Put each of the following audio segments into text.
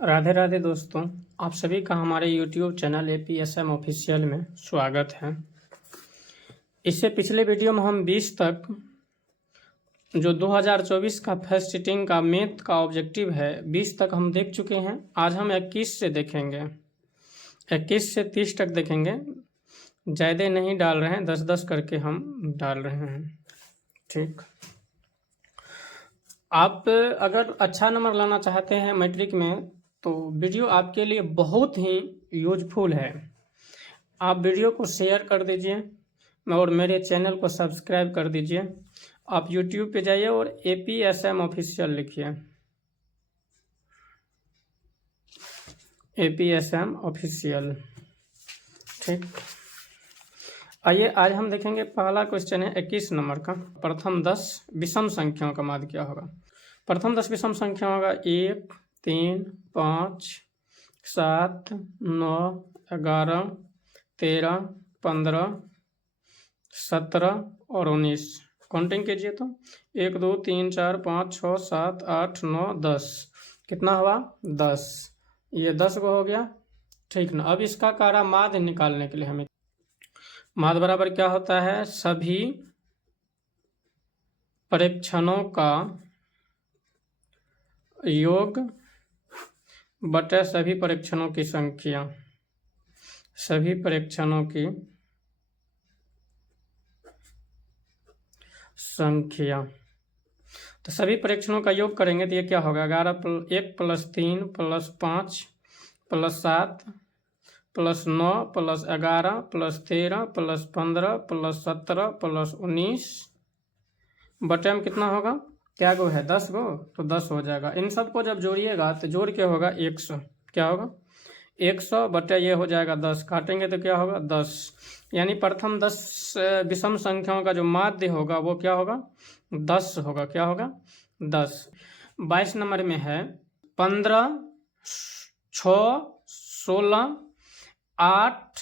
राधे राधे दोस्तों, आप सभी का हमारे YouTube चैनल APSM ऑफिशियल में स्वागत है। इससे पिछले वीडियो में हम 20 तक जो 2024 का फर्स्ट सिटिंग का मैथ का ऑब्जेक्टिव है 20 तक हम देख चुके हैं। आज हम 21 से देखेंगे, 21 से 30 तक देखेंगे। ज़्यादा नहीं डाल रहे हैं, 10-10 करके हम डाल रहे हैं। ठीक, आप अगर अच्छा नंबर लाना चाहते हैं मैट्रिक में तो वीडियो आपके लिए बहुत ही यूजफुल है। आप वीडियो को शेयर कर दीजिए और मेरे चैनल को सब्सक्राइब कर दीजिए। आप YouTube पे जाइए और APSM ऑफिशियल लिखिए, APSM ऑफिशियल। ठीक, आइए आज हम देखेंगे। पहला क्वेश्चन है 21 नंबर का। प्रथम 10 विषम संख्याओं का मान क्या होगा। प्रथम 10 विषम संख्या होगा 1, 3, 5, 7, 9, 11, 13, 15, 17 और 19। काउंटिंग कीजिए तो 1, 2, 3, 4, 5, 6, 7, 8, 9, 10। कितना हुआ? 10। ये 10 को हो गया। ठीक ना। अब इसका कारा माध्य निकालने के लिए हमें माध्य बराबर क्या होता है? सभी परीक्षणों का योग बटे सभी परीक्षणों की संख्या। सभी परीक्षणों की संख्या। तो सभी परीक्षणों का योग करेंगे तो ये क्या होगा? 1 + 3 + 5 + 7 + 9 + 11 + 13 + 15 + 17 + 19 बटे में कितना होगा? क्या गो है? 10 गो, तो 10 हो जाएगा। इन सबको जब जोड़िएगा तो जोड़ के होगा 100। क्या होगा? 100 बटे ये हो जाएगा 10। काटेंगे तो क्या होगा? 10। यानी प्रथम 10 विषम संख्याओं का जो माध्य होगा वो क्या होगा? 10 होगा। क्या होगा? 10। 22 नंबर में है 15, 6, 16, 8,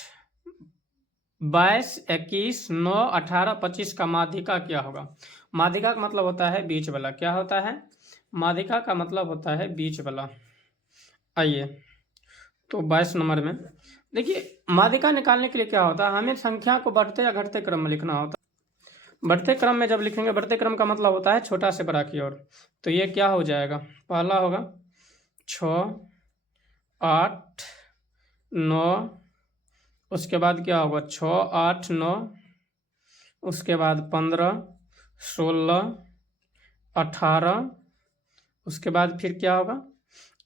22, 21, 9, 18, 25 का माध्यिका क्या होगा? माध्यिका का मतलब होता है बीच वाला। क्या होता है? माध्यिका का मतलब होता है बीच वाला। आइए तो 22 नंबर में देखिए, माध्यिका निकालने के लिए क्या होता है? हमें संख्या को बढ़ते या घटते क्रम में लिखना होता है। बढ़ते क्रम में जब लिखेंगे, बढ़ते क्रम का मतलब होता है छोटा से बड़ा की ओर। तो ये क्या हो जाएगा? पहला होगा 6, 8, 9, उसके बाद क्या होगा? 6, 8, 9, उसके बाद 15, 16, 18, उसके बाद फिर क्या होगा?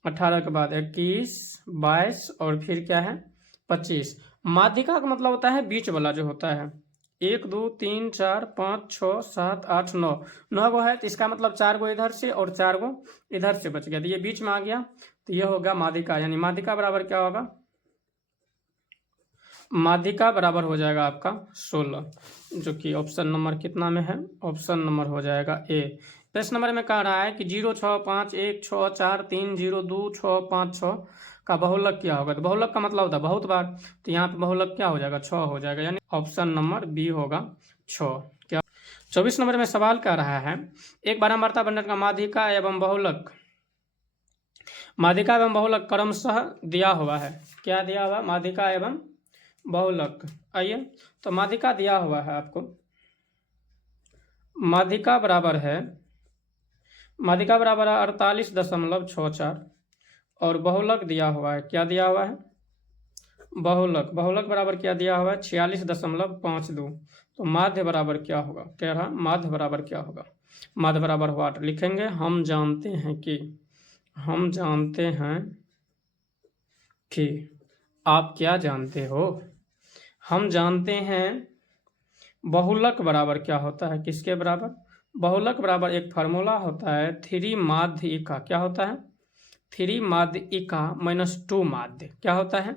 18 के बाद 21, 22 और फिर क्या है? 25। माध्यिका का मतलब होता है बीच वाला जो होता है। 1, 2, 3, 4, 5, 6, 7, 8, 9। 9 गो है तो इसका मतलब 4 गो इधर से और 4 गो इधर से बच गया, तो ये बीच में आ गया। तो ये होगा माध्यिका। यानी माध्यिका बराबर क्या होगा? माध्यिका बराबर हो जाएगा आपका 16, जो कि ऑप्शन नंबर कितना में है? ऑप्शन नंबर हो जाएगा ए। प्रश्न नंबर में कह रहा है कि 0, 6, 5, 1, 6, 4, 3, 0, 2, 6, 5, 6 का बहुलक क्या होगा? तो बहुलक का मतलब होता है बहुत बार, तो यहाँ पे बहुलक क्या हो जाएगा? 6 हो जाएगा। यानी ऑप्शन नंबर बी होगा 6। क्या 24 नंबर में सवाल कह रहा है एक बारंबारता बंटन का माध्यिका एवं बहुलक, माध्यिका एवं बहुलक क्रमशः दिया हुआ है। क्या दिया हुआ? माध्यिका एवं बहुलक। आइए तो माध्यिका दिया हुआ है आपको। माध्यिका बराबर है 48.64 और बहुलक दिया हुआ है। क्या दिया हुआ है? बहुलक बराबर क्या दिया हुआ है? 46.52। तो माध्य बराबर क्या होगा? कह रहा माध्य बराबर क्या होगा? माध्य बराबर व्हाट लिखेंगे? हम जानते हैं कि आप क्या जानते हो? हम जानते हैं बहुलक बराबर क्या होता है? किसके बराबर? बहुलक बराबर एक फार्मूला होता है 3 माध्य इका। क्या होता है? 3 माध्य इका -2 माध्य। क्या होता है?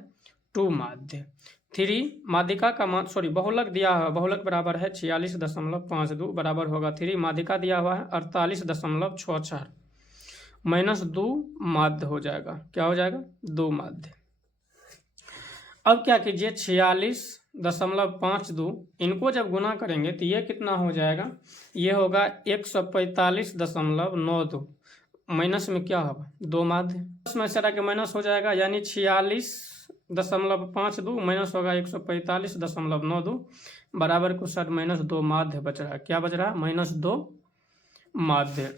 2 माध्य। 3 माध्यिका का मान बहुलक दिया हुआ, बहुलक बराबर है 46.52 बराबर होगा 3 माध्यिका दिया हुआ है 48.64 -2 माध्य हो जाएगा। क्या हो जाएगा? 2 माध्य। अब क्या कीजिए 46.52 इनको जब गुना करेंगे तो ये कितना हो जाएगा? ये होगा 145.92 माइनस में क्या होगा 2 माध्य, इसमें से के माइनस हो जाएगा, यानी 46.52 माइनस होगा 145.92 बराबर को 60 माइनस 2 माध्य बच रहा है। क्या बच रहा है? -2 माध्य।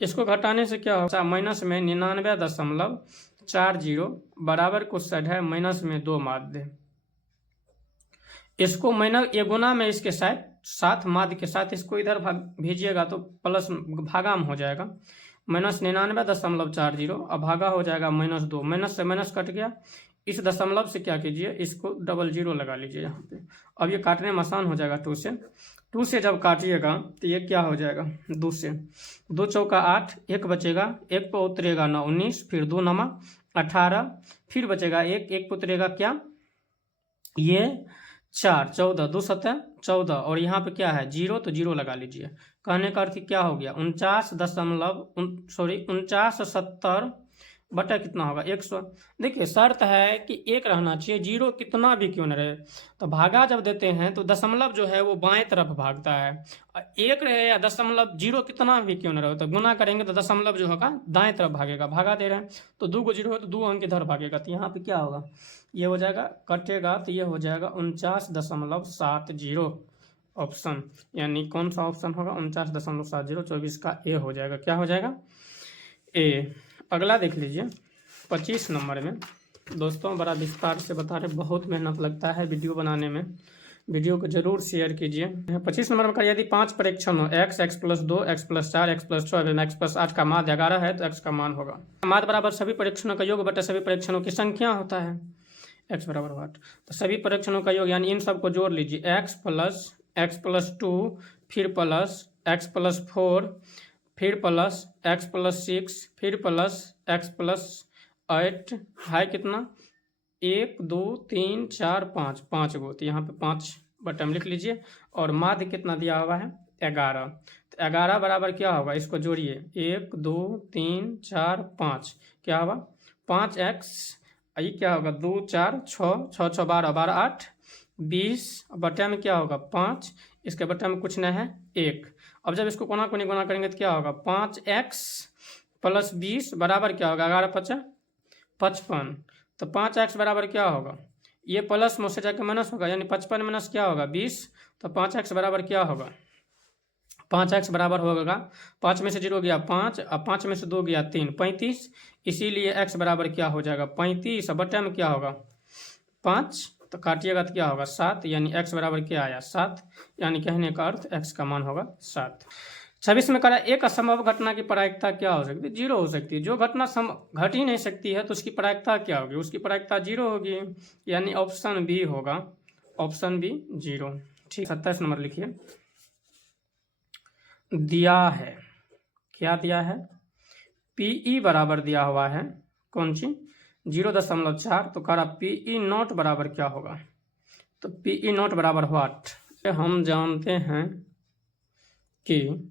इसको घटाने से क्या होगा? माइनस में 99.40 बराबर को 60 है माइनस में 2 माध्य। इसको माइनस ये गुना में इसके साथ माध्य के साथ इसको इधर भेजिएगा तो प्लस भागा में हो जाएगा, -99.40 अब भागा हो जाएगा -2, माइनस से माइनस कट गया। इस दशमलव से क्या कीजिए, इसको 00 लगा लीजिए यहाँ पे। अब ये काटने में आसान हो जाएगा। 2 से जब काटिएगा तो ये क्या हो जाएगा, 2 से 2 चौका 8, 1 बचेगा, 1 पर उतरेगा 9 19, फिर 2 नमा 18, फिर बचेगा 1 पर उतरेगा क्या, ये 4 14 2 7 14 और यहाँ पे क्या है 0, तो 0 लगा लीजिए। कहने का अर्थ क्या हो गया 49.70 बटा कितना होगा 100। देखिए शर्त है कि 1 रहना चाहिए, 0 कितना भी क्यों न रहे। तो भागा जब देते हैं तो दशमलव जो है वो बाएं तरफ भागता है, 1 रहे या दशमलव 0 कितना भी क्यों न रहे, तो गुना करेंगे तो दशमलव जो होगा दाएं तरफ भागेगा। भागा दे रहे हैं तो 2 को 0 है तो 2 अंक इधर भागेगा, तो यहाँ पे क्या होगा, ये हो जाएगा, कटेगा तो ये हो जाएगा 49.70 ऑप्शन, यानी कौन सा ऑप्शन होगा 49.70, 24 का ए हो जाएगा। क्या हो जाएगा ए। अगला देख लीजिए 25 नंबर में। दोस्तों बड़ा विस्तार से बता रहे, बहुत मेहनत लगता है वीडियो बनाने में, वीडियो को जरूर शेयर कीजिए। 25 नंबर में यदि 5 परीक्षण हो x, x+2, x+4, x+6 एवं x+8 का माध्य 11 है तो x का मान होगा। माध्य बराबर सभी परीक्षणों का योग बटा सभी परीक्षणों की संख्या होता है, x बराबर 8। तो सभी परीक्षणों का योग यानी इन सबको जोड़ लीजिए, x+2 फिर प्लस x+4 फिर प्लस x+6 फिर प्लस x+8 है कितना 1 2 3 4 5 5 गो, तो यहाँ पे 5 बटन लिख लीजिए। और माध्य कितना दिया हुआ है 11, तो 11 बराबर क्या होगा, इसको जोड़िए 1 2 3 4 5 क्या होगा 5x, ये क्या होगा 2 4 6 6 6 12 12 8 20 बटे में क्या होगा 5, इसके बटे में कुछ नहीं है 1। अब जब इसको कोना कोनी गुना करेंगे तो क्या होगा 5x + 20 बराबर क्या होगा 11 5 55। तो 5x बराबर क्या होगा, ये प्लस में से जाकर माइनस होगा, यानी 55 माइनस क्या होगा 20। तो 5x बराबर क्या होगा, 5x बराबर होगा 5 में से 0 गया 5, अब 5 में से 2 गया 3 35, इसीलिए x बराबर क्या हो जाएगा 35 बटे में क्या होगा 5, तो काटिएगा तो क्या होगा 7, यानी x बराबर क्या आया 7, यानी कहने का अर्थ x का मान होगा 7। 26 में कहा एक असंभव घटना की प्रायिकता क्या हो सकती है, 0 हो सकती है। जो घटना घट ही नहीं सकती है तो उसकी प्रायिकता क्या होगी, उसकी प्रायिकता 0 होगी, यानी ऑप्शन बी होगा, ऑप्शन बी 0। ठीक, 27 नंबर लिखिए। दिया है, क्या दिया है PE बराबर दिया हुआ है कौन सी 0.4, तो कह रहा PE नॉट बराबर क्या होगा, तो PE नॉट बराबर व्हाट, हम जानते हैं कि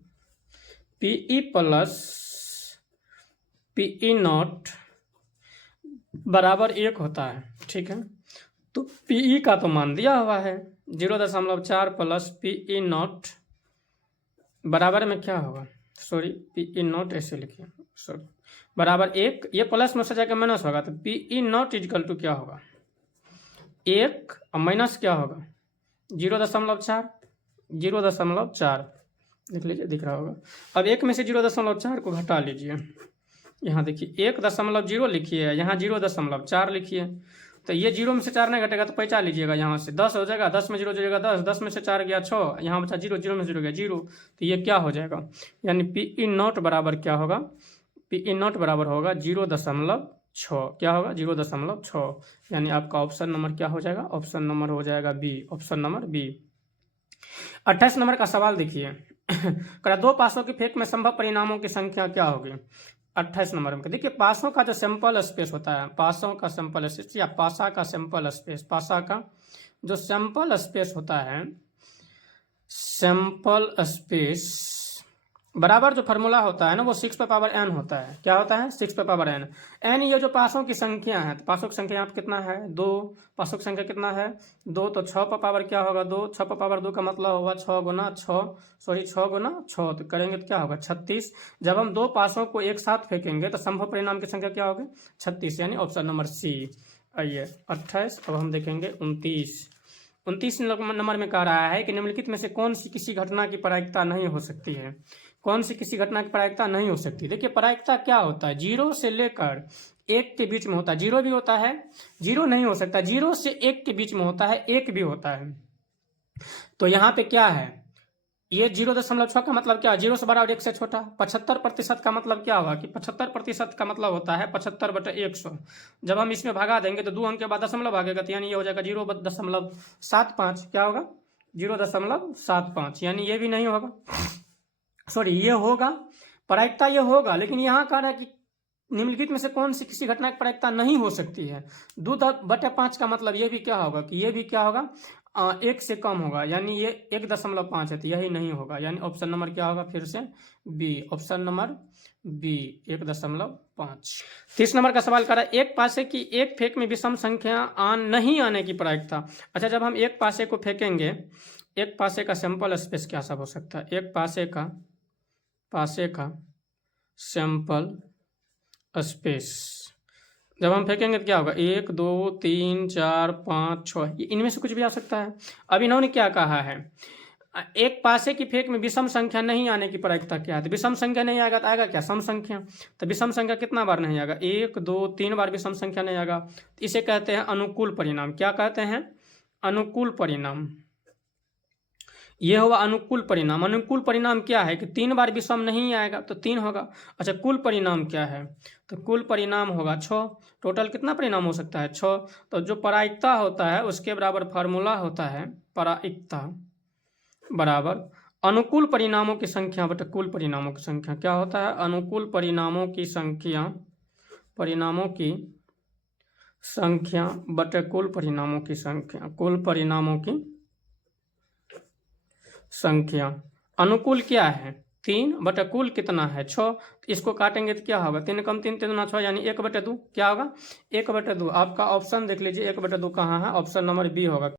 PE प्लस PE नॉट बराबर 1 होता है। ठीक है, तो PE का तो मान दिया हुआ है 0.4 प्लस PE नॉट बराबर में क्या होगा, सॉरी PE नॉट ऐसे लिखिए, सॉरी बराबर 1, ये प्लस में से जाकर माइनस होगा, तो PE नॉट इक्वल टू क्या होगा 1 और माइनस क्या होगा 0.4 देख लीजिए, दिख रहा होगा। अब 1 में से 0.4 को घटा लीजिए, यहाँ देखिए 1.0 लिखिए, यहाँ 0.4 लिखिए, तो ये 0 में से 4 नहीं घटेगा तो पहचान लीजिएगा, यहाँ से 10 हो जाएगा, 10 में 0 जुड़ेगा 10, 10 में से 4 गया 6, यहाँ बचा 0, 0 में 0 गया 0, तो ये क्या हो जाएगा, यानी PE नॉट बराबर क्या होगा, PE नॉट बराबर होगा 0.6, क्या होगा 0.6, यानी आपका ऑप्शन नंबर क्या हो जाएगा, ऑप्शन नंबर हो जाएगा B, option number B. 28 number का सवाल देखिए, करा 2 पासों की फेंक में संभव परिणामों की संख्या क्या होगी। 28 नंबर में देखिए पासों का जो सैंपल स्पेस होता है, पासों का सैंपल स्पेस या पासा का सैंपल स्पेस, पासा का जो सैंपल स्पेस होता है, सैंपल स्पेस बराबर जो फार्मूला होता है ना वो 6 पे पावर n होता है। क्या होता है? 6 पे पावर n। n ये जो पासों की संख्या है, तो पासों की संख्या यहाँ पे कितना है? 2। पासों की संख्या कितना है? 2। तो 6 पे पावर क्या होगा? 2। 6 पे पावर 2 का मतलब होगा 6 गुना 6, सॉरी 6 गुना 6, तो करेंगे तो क्या होगा? 36। जब हम दो पासों को एक साथ फेंकेंगे तो संभव परिणाम की संख्या क्या होगी? 36, यानी ऑप्शन नंबर सी। आइए 28, अब हम देखेंगे 29। 29 नंबर में कह रहा है कि निम्नलिखित में से कौन सी किसी घटना की प्रायिकता नहीं हो सकती है? कौन सी किसी घटना की प्रायिकता नहीं हो सकती? देखिए प्रायिकता क्या होता है? 0 से लेकर 1 के बीच में होता है। 0 भी होता है, 0 नहीं हो सकता। 0 से 1 के बीच में होता है, 1 भी होता है। तो यहाँ पे क्या है? ये 0.6 का मतलब क्या? 0 से बड़ा और 1 से छोटा। 75% का मतलब क्या होगा कि 75% का मतलब होता है 75/100। जब हम इसमें भगा देंगे तो 2 अंक के बाद दशमलव भागेगा, तो यानी ये हो जाएगा 0.75। क्या होगा? 0.75, यानी ये भी नहीं होगा, सॉरी ये होगा। प्रायिकता ये होगा, लेकिन यहाँ कह रहा है कि निम्नलिखित में से कौन सी किसी घटना की प्रायिकता नहीं हो सकती है। 2/5 का मतलब ये भी क्या होगा कि ये भी क्या होगा? 1 से कम होगा, यानी ये 1.5 है, तो यही नहीं होगा, यानी ऑप्शन नंबर क्या होगा? फिर से B, option number B 1.5। 30 number का सवाल कर रहा है एक पासे की एक फेंक में विषम संख्या नहीं आने की प्रायिकता। अच्छा, जब हम एक पासे को फेंकेंगे, एक पासे का सैंपल स्पेस क्या सब हो सकता है? एक पासे का सैंपल स्पेस जब हम फेंकेंगे तो क्या होगा? 1 2 3 4 5 6, इनमें से कुछ भी आ सकता है। अब इन्होंने क्या कहा है? एक पासे की फेंक में विषम संख्या नहीं आने की प्रायिकता क्या है? तो विषम संख्या नहीं आएगा तो आएगा क्या? सम संख्या। तो विषम संख्या कितना बार नहीं आएगा? 1 2 3 बार विषम संख्या नहीं आएगा। तो इसे कहते हैं अनुकूल परिणाम। क्या कहते हैं? अनुकूल परिणाम। ये होगा अनुकूल परिणाम। अनुकूल परिणाम क्या है कि 3 बार विषम नहीं आएगा तो 3 होगा। अच्छा, कुल परिणाम क्या है? तो कुल परिणाम होगा 6। टोटल कितना परिणाम हो सकता है? 6। तो जो प्रायिकता होता है उसके बराबर फार्मूला होता है, प्रायिकता बराबर अनुकूल परिणामों की संख्या बटा कुल परिणामों की संख्या। क्या होता है? अनुकूल परिणामों की संख्या बटे कुल परिणामों की संख्या। कुल परिणामों की संख्या। अनुकूल क्या है? 3 बटा कुल कितना है? 6। तो इसको काटेंगे तो क्या होगा? 3 कम 3 3 दूना 6, यानी 1/2। क्या होगा? 1/2। आपका ऑप्शन देख लीजिए, 1/2 कहाँ है? ऑप्शन नंबर बी होगा।